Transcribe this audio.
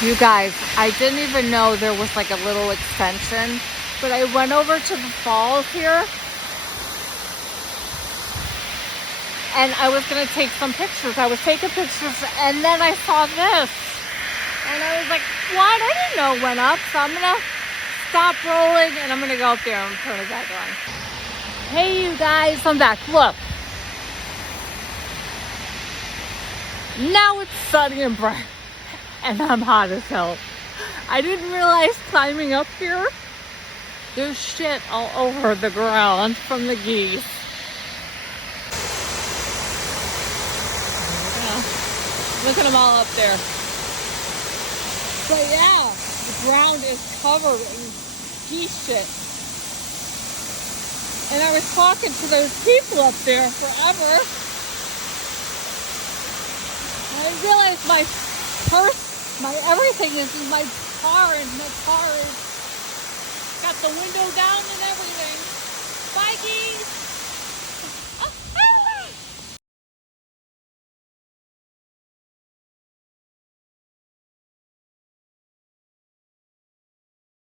You guys, I didn't even know there was like a little extension, but I went over to the falls here and I was going to take some pictures. I was taking pictures and then I saw this and I was like, what? I didn't know it went up. So I'm going to stop rolling and I'm going to go up there and turn it back on. Hey, you guys, I'm back. Look. Now it's sunny and bright. And I'm hot as hell. I didn't realize climbing up here, there's shit all over the ground from the geese. Yeah. Look at them all up there. But yeah, the ground is covered in geese shit. And I was talking to those people up there forever. And I realized my purse, my everything is in my car, and my car is got the window down and everything.